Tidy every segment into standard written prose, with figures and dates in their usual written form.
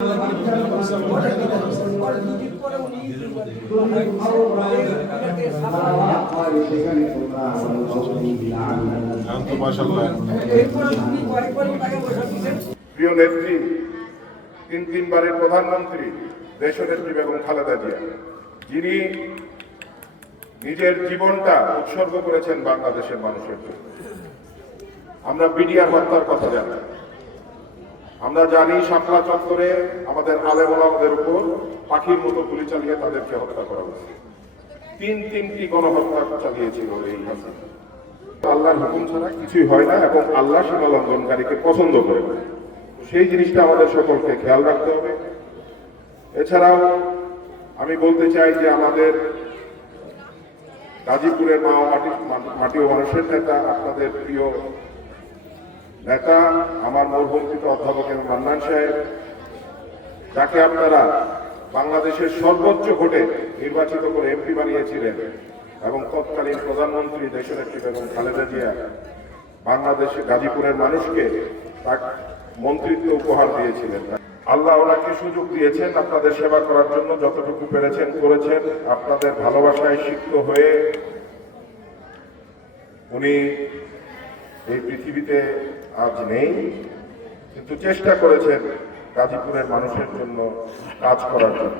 প্রিয় নেত্রী, তিনবারের প্রধানমন্ত্রী দেশনেত্রী বেগম খালেদা জিয়া, যিনি নিজের জীবনটা উৎসর্গ করেছেন বাংলাদেশের মানুষের জন্য। আমরা বিডিআর হত্যার কথা জানি, আমরা জানি শাপলা চত্বরে আমাদের আলেম ওলামাদের উপর পাখির মতো গুলি চালিয়ে তাদেরকে হত্যা করা হয়েছে। তিনটি গণহত্যা চালিয়েছিল এই হাসিনা। আল্লাহর হুকুম ছাড়া কিছুই হয় না এবং আল্লাহ সীমা লঙ্ঘনকারীকে পছন্দ করে না। সেই জিনিসটা আমাদের সকলকে খেয়াল রাখতে হবে। এছাড়াও আমি বলতে চাই যে আমাদের গাজীপুরের মাটি ও মানুষের নেতা, আপনাদের প্রিয় নেতা আমার মরহুমকৃত অধ্যাপক মান্নান সাহেব, যাকে আপনারা বাংলাদেশের সর্বোচ্চ ভোটে নির্বাচিত করে এমপি বানিয়েছিলেন এবং তৎকালীন প্রধানমন্ত্রী দেশনেত্রী বেগম খালেদা জিয়া বাংলাদেশে গাজীপুরের মানুষকে তার মন্ত্রিত্ব উপহার দিয়েছিলেন। আল্লাহ ওনাকে সুযোগ দিয়েছেন আপনাদের সেবা করার জন্য, যতটুকু পেরেছেন করেছেন। আপনাদের ভালোবাসায় সিক্ত হয়ে উনি এই পৃথিবীতে আজ নেই, কিন্তু চেষ্টা করেছেন গাজীপুরের মানুষের জন্য কাজ করার জন্য,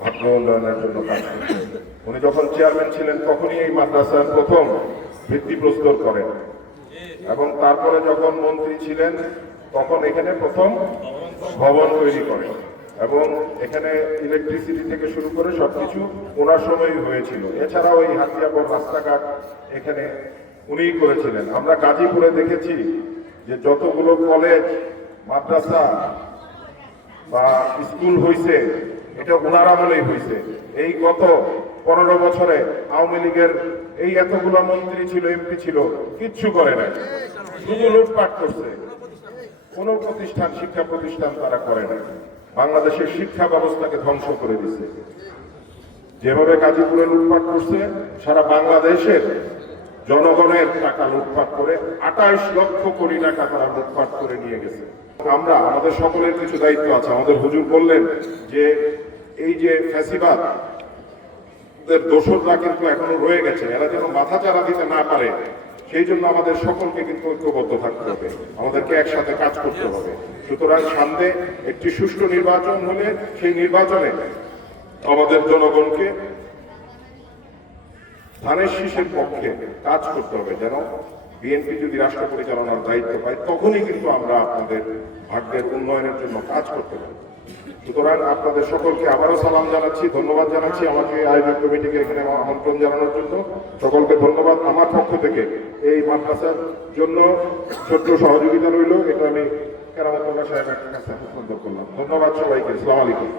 ভাগ্য উন্নয়নের জন্য কাজ করছেন। উনি যখন চেয়ারম্যান ছিলেন তখনই এই মাদ্রাসার প্রথম ভিত্তিপ্রস্তর করেন এবং তারপরে যখন মন্ত্রী ছিলেন তখন এখানে প্রথম ভবন তৈরি করেন এবং এখানে ইলেকট্রিসিটি থেকে শুরু করে সবকিছু ওনার সময়ই হয়েছিল। এছাড়াও এই হাতিয়াপুর রাস্তাঘাট এখানে উনিই করেছিলেন। আমরা গাজীপুরে দেখেছি যে যতগুলো কলেজ, মাদ্রাসা বা স্কুল হয়েছে এটা ওনার আমলেই হয়েছে। এই গত 15 বছরে আওয়ামী লীগের এই এতগুলো মন্ত্রী ছিল, এমপি ছিল, কিচ্ছু করে নাই, শুধু লুটপাট করছে। কোন প্রতিষ্ঠান, শিক্ষা প্রতিষ্ঠান তারা করে না। বাংলাদেশের শিক্ষা ব্যবস্থাকে ধ্বংস করে দিচ্ছে। যেভাবে গাজীপুরে লুটপাট করছে, সারা বাংলাদেশের জনগণের টাকা লুটপাট করে 28 লক্ষ কোটি টাকা তারা লুটপাট করে নিয়ে গেছে। আমরা আমাদের সকলের কিছু দায়িত্ব আছে। আমাদের হুজুর বললেন যে এই যে ফ্যাসিবাদ দোসররা কিন্তু এখনো রয়ে গেছে, এরা যেন মাথা চারা দিতে না পারে, সেই জন্য আমাদের সকলকে কিন্তু ঐক্যবদ্ধ থাকতে হবে, আমাদেরকে একসাথে কাজ করতে হবে। সুতরাং সামনে একটি সুষ্ঠু নির্বাচন হলে সেই নির্বাচনে আমাদের জনগণকে ধানের শীষের পক্ষে কাজ করতে হবে, যেন বিএনপি যদি রাষ্ট্র পরিচালনার দায়িত্ব পায় তখনই কিন্তু আমরা আপনাদের ভাগ্যের উন্নয়নের জন্য কাজ করতে পারি। সুতরাং আপনাদের সকলকে আবারও সালাম জানাচ্ছি, ধন্যবাদ জানাচ্ছি আমাকে আয়োজক কমিটিকে এখানে আমন্ত্রণ জানানোর জন্য। সকলকে ধন্যবাদ। আমার পক্ষ থেকে এই মাদ্রাসার জন্য ছোট্ট সহযোগিতা রইল, এটা আমি কেরামতুল্লাহ সাহেবের কাছে হস্তান্তর করলাম। ধন্যবাদ সবাইকে। আসসালামু আলাইকুম।